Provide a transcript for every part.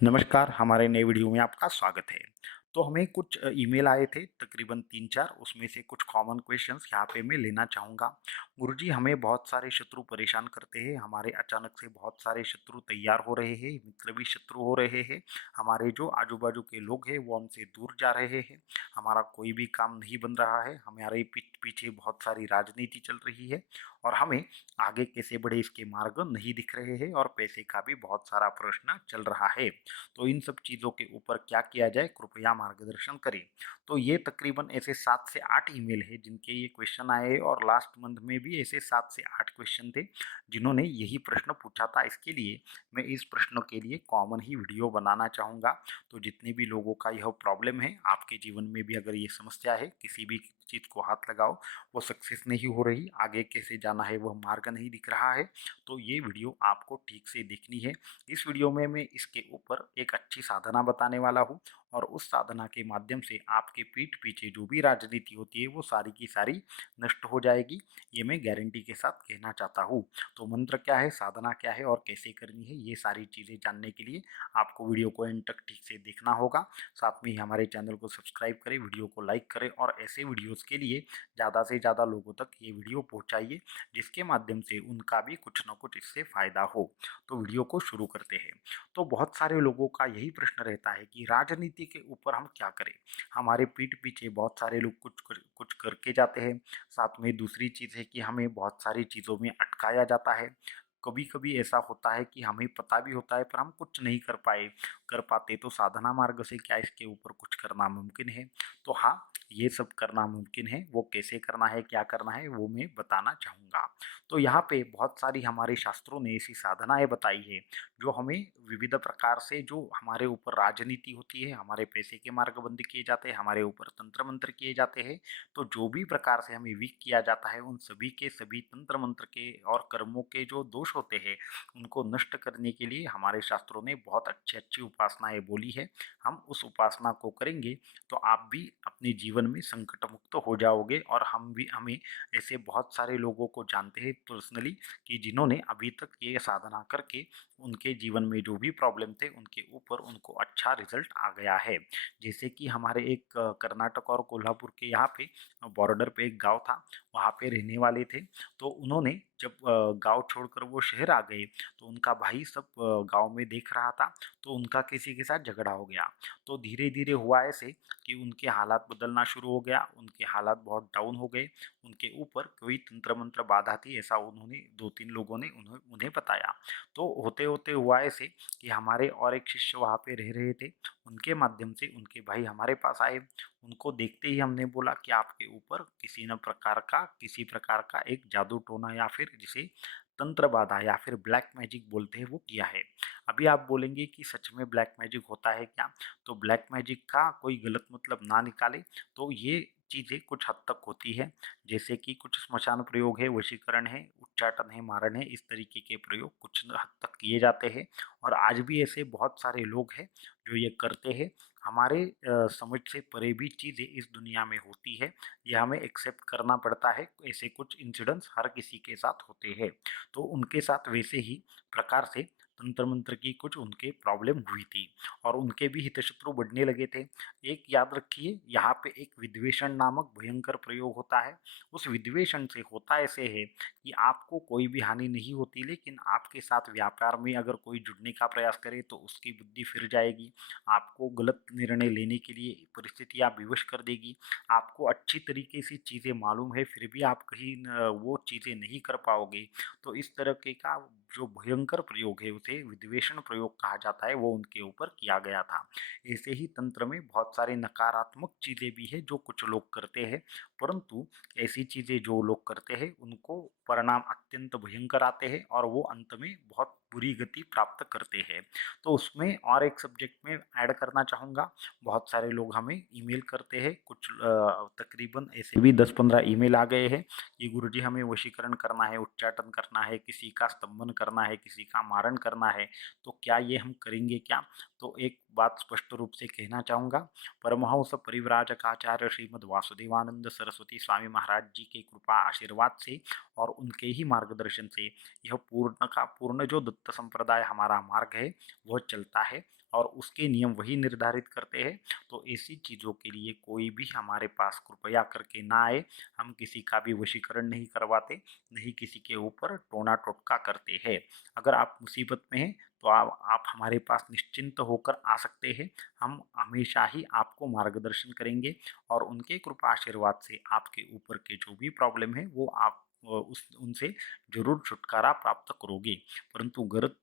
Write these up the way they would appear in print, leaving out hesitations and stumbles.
नमस्कार, हमारे नए वीडियो में आपका स्वागत है। तो हमें कुछ ईमेल आए थे तकरीबन 3-4 उसमें से कुछ कॉमन क्वेश्चंस यहाँ पे मैं लेना चाहूँगा। गुरुजी हमें बहुत सारे शत्रु परेशान करते हैं, हमारे अचानक से बहुत सारे शत्रु तैयार हो रहे हैं, मतलबी शत्रु हो रहे हैं, हमारे जो आजू-बाजू के लोग हैं वो हमसे दूर जा रहे हैं, हमारा कोई भी काम नहीं बन रहा है, हमारे पीठ पीछे बहुत सारी राजनीति चल रही है और हमें आगे कैसे बढ़े इसके मार्ग नहीं दिख रहे हैं और पैसे का भी बहुत सारा प्रश्न चल रहा है। तो इन सब चीज़ों के ऊपर क्या किया जाए कृपया मार्गदर्शन करें। तो ये तकरीबन ऐसे 7 से 8 ईमेल है जिनके ये क्वेश्चन आए हैं और लास्ट मंथ में भी ऐसे 7 से 8 क्वेश्चन थे जिन्होंने यही प्रश्न पूछा था। इसके लिए मैं इस प्रश्न के लिए कॉमन ही वीडियो बनाना चाहूँगा। तो जितने भी लोगों का यह प्रॉब्लम है, आपके जीवन में भी अगर ये समस्या है, किसी भी चीज़ को हाथ लगाओ वो सक्सेस नहीं हो रही, आगे कैसे जाना है वह मार्ग नहीं दिख रहा है, तो ये वीडियो आपको ठीक से देखनी है। इस वीडियो में मैं इसके ऊपर एक अच्छी साधना बताने वाला हूँ और उस साधना के माध्यम से आपके पीठ पीछे जो भी राजनीति होती है वो सारी की सारी नष्ट हो जाएगी, ये मैं गारंटी के साथ कहना चाहता हूँ। तो मंत्र क्या है, साधना क्या है और कैसे करनी है, ये सारी चीज़ें जानने के लिए आपको वीडियो को एंड तक ठीक से देखना होगा। साथ में ही हमारे चैनल को सब्सक्राइब करें, वीडियो को लाइक करें और ऐसे वीडियोज़ के लिए ज़्यादा से ज़्यादा लोगों तक ये वीडियो पहुँचाइए जिसके माध्यम से उनका भी कुछ ना कुछ इससे फ़ायदा हो। तो वीडियो को शुरू करते हैं। तो बहुत सारे लोगों का यही प्रश्न रहता है कि राजनीति के ऊपर हम क्या करें? हमारे पीठ पीछे बहुत सारे लोग कुछ करके जाते हैं। साथ में दूसरी चीज़ है कि हमें बहुत सारी चीज़ों में अटकाया जाता है। कभी-कभी ऐसा होता है कि हमें पता भी होता है पर हम कुछ नहीं कर पाते, तो साधना मार्ग से क्या इसके ऊपर कुछ करना मुमकिन है? तो हाँ, ये सब करना मुमकिन है। वो कैसे करना है, क्या करना है, वो मैं बताना चाहूँगा। तो यहाँ पे बहुत सारी हमारे शास्त्रों ने ऐसी साधनाएँ बताई है जो हमें विविध प्रकार से, जो हमारे ऊपर राजनीति होती है, हमारे पैसे के मार्ग बंद किए जाते हैं, हमारे ऊपर तंत्र मंत्र किए जाते हैं, तो जो भी प्रकार से हमें वीक किया जाता है उन सभी के सभी तंत्र मंत्र के और कर्मों के जो दोष होते हैं उनको नष्ट करने के लिए हमारे शास्त्रों ने बहुत अच्छी अच्छी उपासनाएं बोली है। हम उस उपासना को करेंगे तो आप भी अपने जीवन में संकट मुक्त हो जाओगे और हमें ऐसे बहुत सारे लोगों को जानते हैं पर्सनली कि जिन्होंने अभी तक ये साधना करके उनके जीवन में जो भी प्रॉब्लम थे उनके ऊपर उनको अच्छा रिजल्ट आ गया है। जैसे कि हमारे एक कर्नाटक और कोल्हापुर के यहाँ पे बॉर्डर पे एक गांव था, वहाँ पे रहने वाले थे। तो उन्होंने जब गांव छोड़कर वो शहर आ गए तो उनका भाई सब गांव में देख रहा था, तो उनका किसी के साथ झगड़ा हो गया। तो धीरे धीरे हुआ ऐसे कि उनके हालात बदलना शुरू हो गया, उनके हालात बहुत डाउन हो गए, उनके ऊपर कोई तंत्र मंत्र बाधा थी ऐसा उन्होंने 2-3 लोगों ने उन्हें उन्हें बताया। तो होते होते हुआ ऐसे कि हमारे और एक शिष्य वहाँ पे रह रहे थे, उनके माध्यम से उनके भाई हमारे पास आए। उनको देखते ही हमने बोला कि आपके ऊपर किसी प्रकार का एक जादू टोना या फिर जिसे तंत्र बाधा या फिर ब्लैक मैजिक बोलते हैं वो किया है। अभी आप बोलेंगे कि सच में ब्लैक मैजिक होता है क्या? तो ब्लैक मैजिक का कोई गलत मतलब ना निकाले, तो ये चीज़ें कुछ हद तक होती है। जैसे कि कुछ श्मशान प्रयोग है, वशीकरण है, उच्चाटन है, मारण है, इस तरीके के प्रयोग कुछ हद तक किए जाते हैं और आज भी ऐसे बहुत सारे लोग हैं जो ये करते हैं। हमारे समझ से परे भी चीज़ें इस दुनिया में होती है, ये हमें एक्सेप्ट करना पड़ता है। ऐसे कुछ इंसिडेंट्स हर किसी के साथ होते हैं। तो उनके साथ वैसे ही प्रकार से तंत्र मंत्र की कुछ उनके प्रॉब्लम हुई थी और उनके भी हितशत्रु बढ़ने लगे थे। एक याद रखिए, यहाँ पे एक विद्वेषण नामक भयंकर प्रयोग होता है। उस विद्वेषण से होता ऐसे है कि आपको कोई भी हानि नहीं होती, लेकिन आपके साथ व्यापार में अगर कोई जुड़ने का प्रयास करे तो उसकी बुद्धि फिर जाएगी, आपको गलत निर्णय लेने के लिए परिस्थितियाँ विवश कर देगी, आपको अच्छी तरीके से चीज़ें मालूम है फिर भी आप कहीं वो चीज़ें नहीं कर पाओगे। तो इस तरह के का जो भयंकर प्रयोग है उसे विद्वेषण प्रयोग कहा जाता है, वो उनके ऊपर किया गया था। ऐसे ही तंत्र में बहुत सारी नकारात्मक चीज़ें भी है जो कुछ लोग करते हैं, परंतु ऐसी चीज़ें जो लोग करते हैं उनको परिणाम अत्यंत भयंकर आते हैं और वो अंत में बहुत बुरी गति प्राप्त करते हैं। तो उसमें और एक सब्जेक्ट में ऐड करना चाहूँगा, बहुत सारे लोग हमें ईमेल करते हैं, कुछ तकरीबन ऐसे भी 10-15 ईमेल आ गए हैं कि गुरुजी हमें वशीकरण करना है, उच्चाटन करना है, किसी का स्तंभन करना है, किसी का मारण करना है, तो क्या ये हम करेंगे क्या? तो एक बात स्पष्ट रूप से कहना चाहूँगा, परमहंस परिव्राजकाचार्य श्रीमद् वासुदेवानंद सरस्वती स्वामी महाराज जी के कृपा आशीर्वाद से और उनके ही मार्गदर्शन से यह पूर्ण का पूर्ण जो दत्त संप्रदाय हमारा मार्ग है वह चलता है और उसके नियम वही निर्धारित करते हैं। तो ऐसी चीज़ों के लिए कोई भी हमारे पास कृपया करके ना आए। हम किसी का भी वशीकरण नहीं करवाते, नहीं किसी के ऊपर टोना टोटका करते हैं। अगर आप मुसीबत में हैं तो आप हमारे पास निश्चिंत होकर आ सकते हैं। हम हमेशा ही आपको मार्गदर्शन करेंगे और उनके कृपा आशीर्वाद से आपके ऊपर के जो भी प्रॉब्लम है वो आप उस उनसे जरूर छुटकारा प्राप्त करोगे। परंतु गलत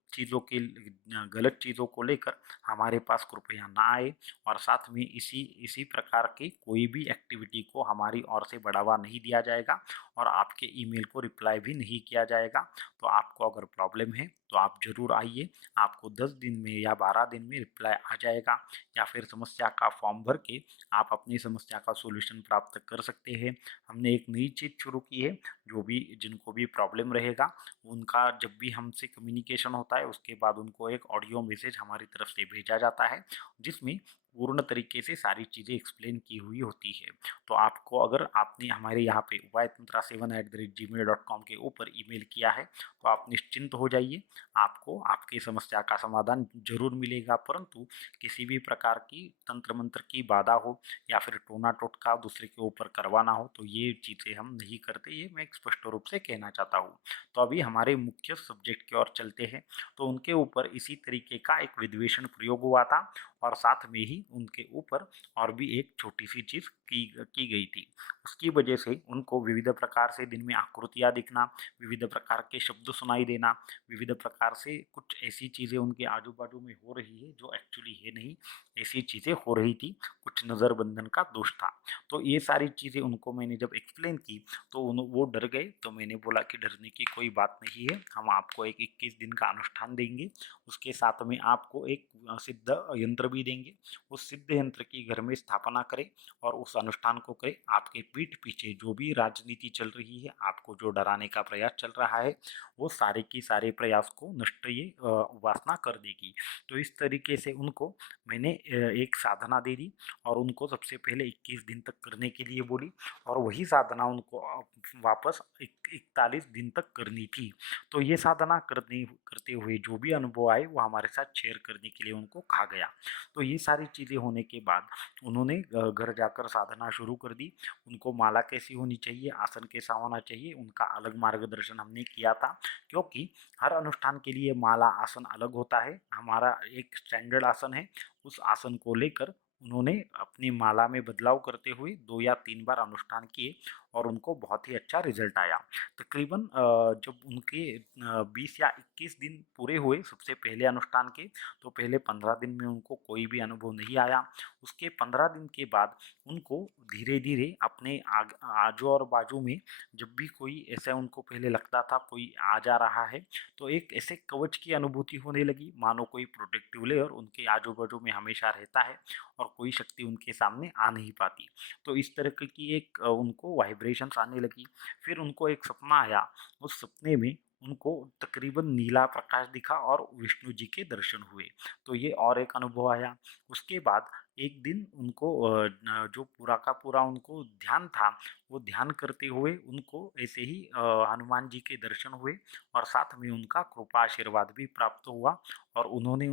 चीज़ों को लेकर हमारे पास कृपया ना आए और साथ में इसी इसी प्रकार की कोई भी एक्टिविटी को हमारी ओर से बढ़ावा नहीं दिया जाएगा और आपके ईमेल को रिप्लाई भी नहीं किया जाएगा। तो आपको अगर प्रॉब्लम है तो आप ज़रूर आइए। आपको 10 दिन में या 12 दिन में रिप्लाई आ जाएगा या फिर समस्या का फॉर्म भर के आप अपनी समस्या का सॉल्यूशन प्राप्त कर सकते हैं। हमने एक नई चीज़ शुरू की है, जो भी जिनको भी प्रॉब्लम रहेगा उनका जब भी हमसे कम्युनिकेशन होता है उसके बाद उनको एक ऑडियो मैसेज हमारी तरफ से भेजा जाता है जिसमें पूर्ण तरीके से सारी चीज़ें एक्सप्लेन की हुई होती है। तो आपको अगर आपने हमारे यहाँ पे upayatantra7@gmail.com के ऊपर ईमेल किया है तो आप निश्चिंत हो जाइए। आपको आपकी समस्या का समाधान जरूर मिलेगा। परंतु किसी भी प्रकार की तंत्र मंत्र की बाधा हो या फिर टोना टोटका दूसरे के ऊपर करवाना हो तो ये चीज़ें हम नहीं करते, ये मैं स्पष्ट रूप से कहना चाहता हूँ। तो अभी हमारे मुख्य सब्जेक्ट की ओर चलते हैं। तो उनके ऊपर इसी तरीके का एक विद्वेषण प्रयोग हुआ था और साथ में ही उनके ऊपर और भी एक छोटी सी चीज़ की गई थी। उसकी वजह से उनको विविध प्रकार से दिन में आकृतियाँ दिखना, विविध प्रकार के शब्द सुनाई देना, विविध प्रकार से कुछ ऐसी चीज़ें उनके आजू बाजू में हो रही है जो एक्चुअली है नहीं, ऐसी चीज़ें हो रही थी। कुछ नज़र बंधन का दोष था। तो ये सारी चीज़ें उनको मैंने जब एक्सप्लेन की तो वो डर गए। तो मैंने बोला कि डरने की कोई बात नहीं है, हम आपको एक 21 दिन का अनुष्ठान देंगे। उसके साथ में आपको एक सिद्ध यंत्र भी देंगे। उस सिद्ध यंत्र की घर में स्थापना करें और उस अनुष्ठान को करें। आपके पीठ पीछे जो भी राजनीति चल रही है, आपको जो डराने का प्रयास चल रहा है, वो सारे की सारे प्रयास को नष्ट ये उपासना कर देगी। तो इस तरीके से उनको मैंने एक साधना दे दी और उनको सबसे पहले 21 दिन तक करने के लिए बोली और वही साधना उनको वापस 41 दिन तक करनी थी। तो ये साधना करते हुए जो भी अनुभव आए वो हमारे साथ शेयर करने के लिए उनको कहा गया। तो ये सारी चीज़ें होने के बाद उन्होंने घर जाकर साधना शुरू कर दी। उनको माला कैसी होनी चाहिए, आसन कैसा होना चाहिए, उनका अलग मार्गदर्शन हमने किया था। क्योंकि हर अनुष्ठान के लिए माला आसन अलग होता है। हमारा एक स्टैंडर्ड आसन है, उस आसन को लेकर उन्होंने अपनी माला में बदलाव करते हुए 2 या 3 बार अनुष्ठान किए और उनको बहुत ही अच्छा रिजल्ट आया। तकरीबन जब उनके 20 या 21 दिन पूरे हुए सबसे पहले अनुष्ठान के, तो पहले 15 दिन में उनको कोई भी अनुभव नहीं आया। उसके 15 दिन के बाद उनको धीरे-धीरे अपने आजू और बाजू में जब भी कोई ऐसा उनको पहले लगता था कोई आ जा रहा है, तो एक ऐसे कवच की अनुभूति होने लगी, मानो कोई प्रोटेक्टिव लेयर उनके आजू-बाजू में हमेशा रहता है और कोई शक्ति उनके सामने आ नहीं पाती। तो इस तरह की एक उनको वाइब्रेशंस आने लगी। फिर उनको एक सपना आया, उस सपने में उनको तकरीबन नीला प्रकाश दिखा और विष्णु जी के दर्शन हुए। तो ये और एक अनुभव आया। उसके बाद एक दिन उनको जो पूरा का पूरा उनको ध्यान था, वो ध्यान करते हुए उनको ऐसे ही हनुमान जी के दर्शन हुए और साथ में उनका कृपा आशीर्वाद भी प्राप्त हुआ और उन्होंने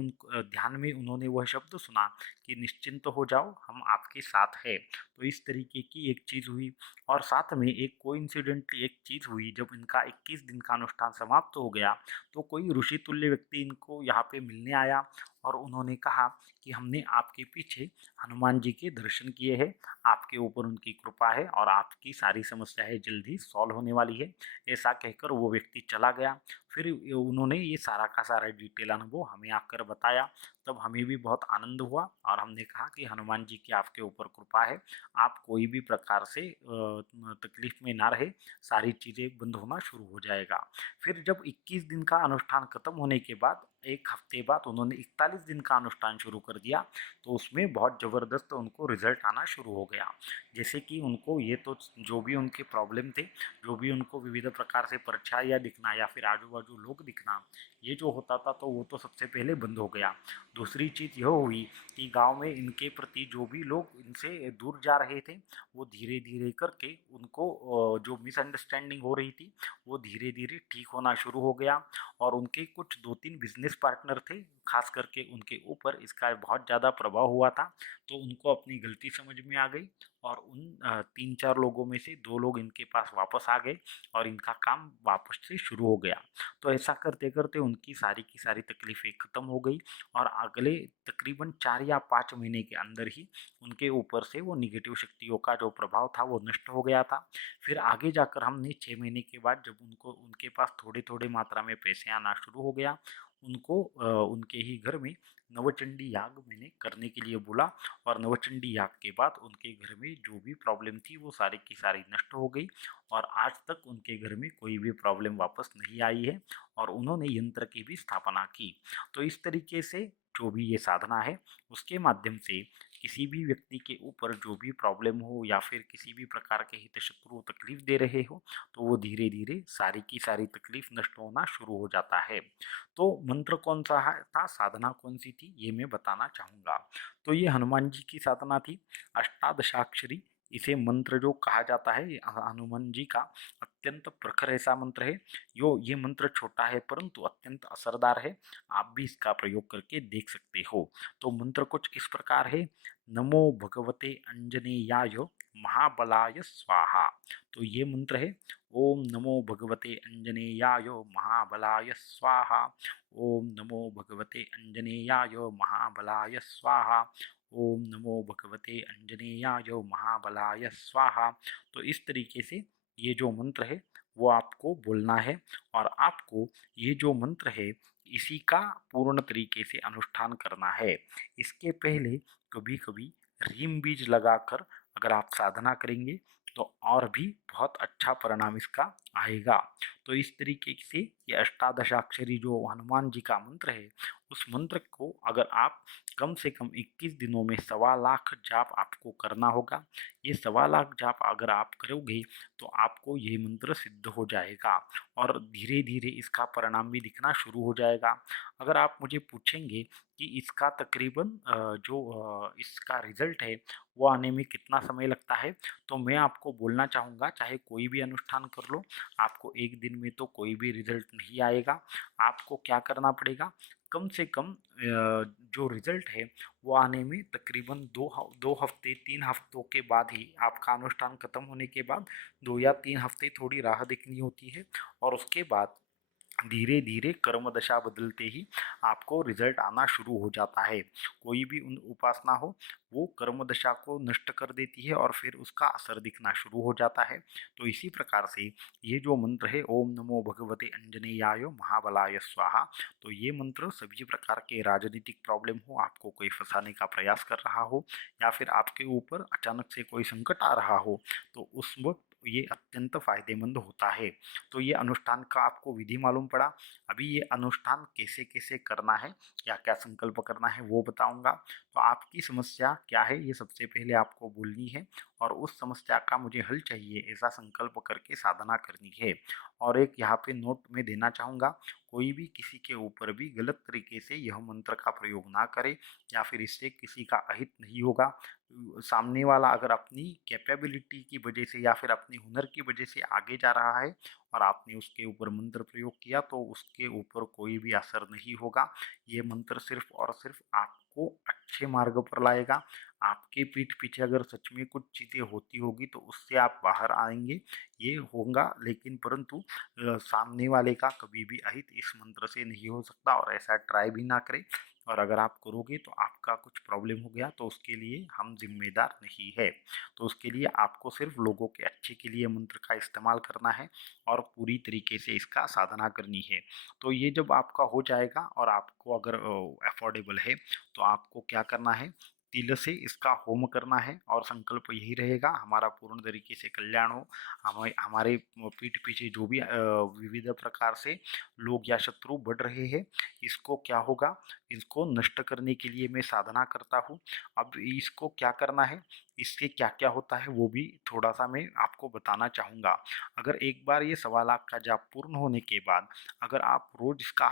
ध्यान में उन्होंने वह शब्द सुना कि निश्चिंत हो जाओ, हम आपके साथ हैं। तो इस तरीके की एक चीज़ हुई और साथ में एक कोइंसिडेंटली एक चीज़ हुई। जब इनका 21 दिन का अनुष्ठान समाप्त हो गया तो कोई ऋषि तुल्य व्यक्ति इनको यहाँ पे मिलने आया और उन्होंने कहा कि हमने आपके पीछे हनुमान जी के दर्शन किए हैं, आपके ऊपर उनकी कृपा है और आपकी सारी समस्याएं जल्द ही सॉल्व होने वाली है। ऐसा कहकर वो व्यक्ति चला गया। फिर उन्होंने ये सारा का सारा डिटेल अनुभव हमें आकर बताया। तब हमें भी बहुत आनंद हुआ और हमने कहा कि हनुमान जी की आपके ऊपर कृपा है, आप कोई भी प्रकार से तकलीफ में ना रहे, सारी चीज़ें बंद होना शुरू हो जाएगा। फिर जब 21 दिन का अनुष्ठान खत्म होने के बाद 1 हफ्ते बाद उन्होंने 41 दिन का अनुष्ठान शुरू कर दिया। तो उसमें बहुत ज़बरदस्त उनको रिजल्ट आना शुरू हो गया। जैसे कि उनको ये तो जो भी उनके प्रॉब्लम थे, जो भी उनको विविध प्रकार से परछाइयाँ दिखना या फिर आजू-बाजू लोग दिखना, ये जो होता था तो वो तो सबसे पहले बंद हो गया। दूसरी चीज़ यह हुई कि गांव में इनके प्रति जो भी लोग इनसे दूर जा रहे थे, वो धीरे धीरे करके उनको जो मिसअंडरस्टैंडिंग हो रही थी वो धीरे धीरे ठीक होना शुरू हो गया। और उनके कुछ 2-3 बिजनेस पार्टनर थे, खास करके उनके ऊपर इसका बहुत ज़्यादा प्रभाव हुआ था। तो उनको अपनी गलती समझ में आ गई और उन 3-4 लोगों में से 2 लोग इनके पास वापस आ गए और इनका काम वापस से शुरू हो गया। तो ऐसा करते करते उनकी सारी की सारी तकलीफ़ें ख़त्म हो गई और अगले तकरीबन 4 या 5 महीने के अंदर ही उनके ऊपर से वो नेगेटिव शक्तियों का जो प्रभाव था वो नष्ट हो गया था। फिर आगे जाकर हमने 6 महीने के बाद जब उनको उनके पास थोड़े-थोड़े मात्रा में पैसे आना शुरू हो गया, उनको उनके ही घर में नवचंडी याग मैंने करने के लिए बोला और नवचंडी याग के बाद उनके घर में जो भी प्रॉब्लम थी वो सारी की सारी नष्ट हो गई और आज तक उनके घर में कोई भी प्रॉब्लम वापस नहीं आई है और उन्होंने यंत्र की भी स्थापना की। तो इस तरीके से जो भी ये साधना है उसके माध्यम से किसी भी व्यक्ति के ऊपर जो भी प्रॉब्लम हो या फिर किसी भी प्रकार के हित शत्रु तकलीफ दे रहे हो तो वो धीरे धीरे सारी की सारी तकलीफ नष्ट होना शुरू हो जाता है। तो मंत्र कौन सा है था, साधना कौन सी थी, ये मैं बताना चाहूँगा। तो ये हनुमान जी की साधना थी, अष्टादशाक्षरी इसे मंत्र जो कहा जाता है, ये हनुमान जी का अत्यंत प्रखर ऐसा मंत्र है। ये मंत्र छोटा है परंतु अत्यंत असरदार है। आप भी इसका प्रयोग करके देख सकते हो। तो मंत्र कुछ इस प्रकार है, नमो भगवते अंजनेयाय महाबलाय स्वाहा। तो ये मंत्र है, ओम नमो भगवते अंजनेयाय महाबलाय स्वाहा। ओम नमो भगवते अंजनेयाय महाबलाय स्वाहा। ओम नमो भगवते अंजनेयाय महाबलाय स्वाहा। तो इस तरीके से ये जो मंत्र है वो आपको बोलना है और आपको ये जो मंत्र है इसी का पूर्ण तरीके से अनुष्ठान करना है। इसके पहले कभी कभी रीम बीज लगाकर अगर आप साधना करेंगे तो और भी बहुत अच्छा परिणाम इसका आएगा। तो इस तरीके से ये अष्टादशाक्षरी जो हनुमान जी का मंत्र है उस मंत्र को अगर आप कम से कम 21 दिनों में 1.25 लाख जाप आपको करना होगा। ये 1.25 लाख जाप अगर आप करोगे तो आपको ये मंत्र सिद्ध हो जाएगा और धीरे धीरे इसका परिणाम भी दिखना शुरू हो जाएगा। अगर आप मुझे पूछेंगे कि इसका तकरीबन इसका रिजल्ट है वो आने में कितना समय लगता है, तो मैं आपको बोलना चाहूँगा चाहे कोई भी अनुष्ठान कर लो, आपको 1 दिन में तो कोई भी रिजल्ट नहीं आएगा। आपको क्या करना पड़ेगा, कम से कम जो रिजल्ट है वो आने में तकरीबन 2 हफ्ते 3 हफ्तों के बाद ही, आपका अनुष्ठान खत्म होने के बाद 2 या 3 हफ्ते थोड़ी राह देखनी होती है और उसके बाद धीरे धीरे कर्म दशा बदलते ही आपको रिजल्ट आना शुरू हो जाता है। कोई भी उपासना हो वो कर्म दशा को नष्ट कर देती है और फिर उसका असर दिखना शुरू हो जाता है। तो इसी प्रकार से ये जो मंत्र है, ओम नमो भगवते अंजनेयाय महाबलाय स्वाहा, तो ये मंत्र सभी प्रकार के राजनीतिक प्रॉब्लम हो, आपको कोई फंसाने का प्रयास कर रहा हो या फिर आपके ऊपर अचानक से कोई संकट आ रहा हो तो उस वक्त ये अत्यंत फायदेमंद होता है। तो ये अनुष्ठान का आपको विधि मालूम पड़ा। अभी ये अनुष्ठान कैसे कैसे करना है या क्या संकल्प करना है वो बताऊंगा। तो आपकी समस्या क्या है ये सबसे पहले आपको बोलनी है और उस समस्या का मुझे हल चाहिए ऐसा संकल्प करके साधना करनी है। और एक यहाँ पे नोट में देना चाहूँगा, कोई भी किसी के ऊपर भी गलत तरीके से यह मंत्र का प्रयोग ना करे या फिर इससे किसी का अहित नहीं होगा। सामने वाला अगर अपनी कैपेबिलिटी की वजह से या फिर अपने हुनर की वजह से आगे जा रहा है और आपने उसके ऊपर मंत्र प्रयोग किया तो उसके ऊपर कोई भी असर नहीं होगा। ये मंत्र सिर्फ और सिर्फ आपको अच्छे मार्ग पर लाएगा। आपके पीठ पीछे अगर सच में कुछ चीज़ें होती होगी तो उससे आप बाहर आएंगे, ये होगा, लेकिन परंतु सामने वाले का कभी भी अहित इस मंत्र से नहीं हो सकता और ऐसा ट्राई भी ना करें। और अगर आप करोगे तो आपका कुछ प्रॉब्लम हो गया तो उसके लिए हम जिम्मेदार नहीं है। तो उसके लिए आपको सिर्फ लोगों के अच्छे के लिए मंत्र का इस्तेमाल करना है और पूरी तरीके से इसका साधना करनी है। तो ये जब आपका हो जाएगा और आपको अगर अफोर्डेबल है तो आपको क्या करना है, तिल से इसका होम करना है और संकल्प यही रहेगा हमारा पूर्ण तरीके से कल्याण हो। हमारे पीठ पीछे जो भी विविध प्रकार से लोग या शत्रु बढ़ रहे हैं इसको क्या होगा, इसको नष्ट करने के लिए मैं साधना करता हूँ। अब इसको क्या करना है इससे क्या-क्या होता है वो भी थोड़ा-सा मैं आपको बताना चाहूँगा। अगर एक बार ये सवा लाख का जाप पूर्ण होने के बाद अगर आप रोज़ इसका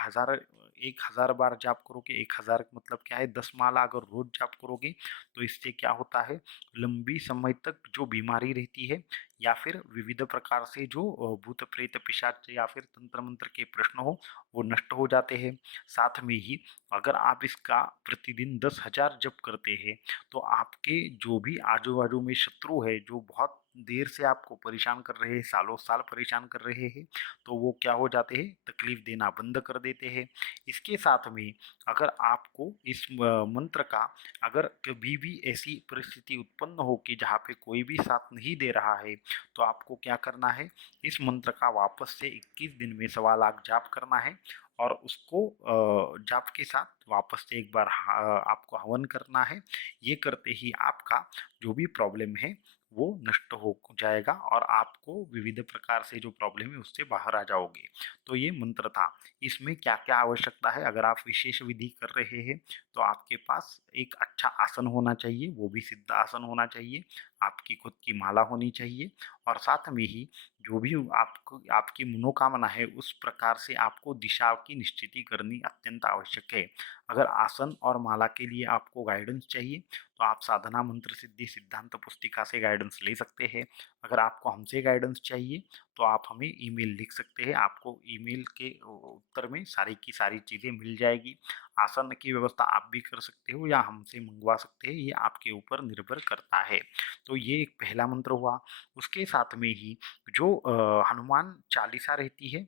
1000 बार जाप करोगे, 1000 मतलब क्या है 10 माला अगर रोज़ जाप करोगे, तो इससे क्या होता है लंबी समय तक जो बीमारी रहती है या फिर विविध प्रकार से जो भूत प्रेत पिशाच या फिर तंत्र मंत्र के प्रश्न हो वो नष्ट हो जाते हैं। साथ में ही अगर आप इसका प्रतिदिन 10,000 जप करते हैं तो आपके जो भी आजू बाजू में शत्रु है जो बहुत देर से आपको परेशान कर रहे हैं, सालों साल परेशान कर रहे हैं, तो वो क्या हो जाते हैं तकलीफ देना बंद कर देते हैं। इसके साथ में अगर आपको इस मंत्र का अगर कभी भी ऐसी परिस्थिति उत्पन्न हो कि जहाँ पे कोई भी साथ नहीं दे रहा है, तो आपको क्या करना है इस मंत्र का वापस से 21 दिन में सवा लाख जाप करना है और उसको जाप के साथ वापस से एक बार आपको हवन करना है। ये करते ही आपका जो भी प्रॉब्लम है वो नष्ट हो जाएगा और आपको विविध प्रकार से जो प्रॉब्लम है उससे बाहर आ जाओगे। तो ये मंत्र था। इसमें क्या-क्या आवश्यकता है अगर आप विशेष विधि कर रहे हैं तो आपके पास एक अच्छा आसन होना चाहिए, वो भी सिद्ध आसन होना चाहिए, आपकी खुद की माला होनी चाहिए और साथ में ही जो भी आपको आपकी मनोकामना है उस प्रकार से आपको दिशा की निश्चिति करनी अत्यंत आवश्यक है। अगर आसन और माला के लिए आपको गाइडेंस चाहिए तो आप साधना मंत्र सिद्धि सिद्धांत पुस्तिका से गाइडेंस ले सकते हैं। अगर आपको हमसे गाइडेंस चाहिए तो आप हमें ईमेल लिख सकते हैं, आपको ईमेल के उत्तर में सारी की सारी चीज़ें मिल जाएगी। आसन की व्यवस्था आप भी कर सकते हो या हमसे मंगवा सकते हैं, ये आपके ऊपर निर्भर करता है। तो ये एक पहला मंत्र हुआ। उसके साथ में ही जो हनुमान चालीसा रहती है,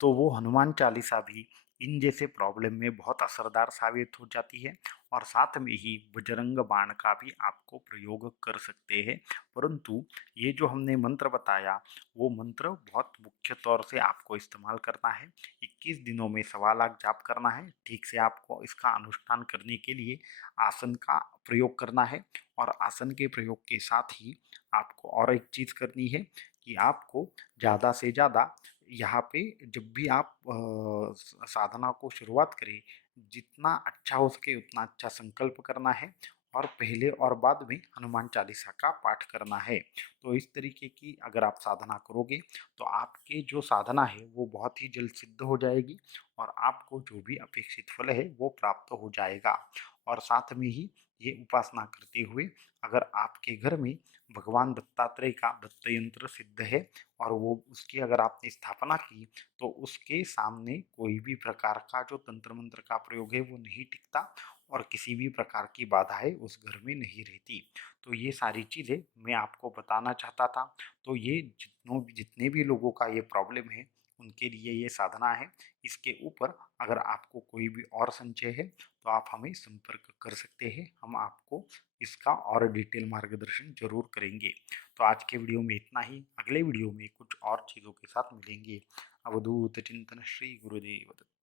तो वो हनुमान चालीसा भी इन जैसे प्रॉब्लम में बहुत असरदार साबित हो जाती है और साथ में ही बजरंग बाण का भी आपको प्रयोग कर सकते हैं। परंतु ये जो हमने मंत्र बताया वो मंत्र बहुत मुख्य तौर से आपको इस्तेमाल करना है। 21 दिनों में सवा लाख जाप करना है। ठीक से आपको इसका अनुष्ठान करने के लिए आसन का प्रयोग करना है और आसन के प्रयोग के साथ ही आपको और एक चीज़ करनी है कि आपको ज़्यादा से ज़्यादा यहाँ पे जब भी आप साधना को शुरुआत करें, जितना अच्छा हो सके उतना अच्छा संकल्प करना है और पहले और बाद में हनुमान चालीसा का पाठ करना है। तो इस तरीके की अगर आप साधना करोगे, तो आपकी जो साधना है वो बहुत ही जल्द सिद्ध हो जाएगी और आपको जो भी अपेक्षित फल है वो प्राप्त हो जाएगा। और साथ में ही ये उपासना करते हुए अगर आपके घर में भगवान दत्तात्रेय का दत्त यंत्र सिद्ध है और वो उसकी अगर आपने स्थापना की तो उसके सामने कोई भी प्रकार का जो तंत्र मंत्र का प्रयोग है वो नहीं टिकता और किसी भी प्रकार की बाधाएं उस घर में नहीं रहती। तो ये सारी चीज़ें मैं आपको बताना चाहता था। तो ये जितने भी लोगों का ये प्रॉब्लम है उनके लिए ये साधना है। इसके ऊपर अगर आपको कोई भी और संशय है तो आप हमें संपर्क कर सकते हैं, हम आपको इसका और डिटेल मार्गदर्शन जरूर करेंगे। तो आज के वीडियो में इतना ही, अगले वीडियो में कुछ और चीज़ों के साथ मिलेंगे। अवधूत चिंतन श्री गुरुदेव दत्त।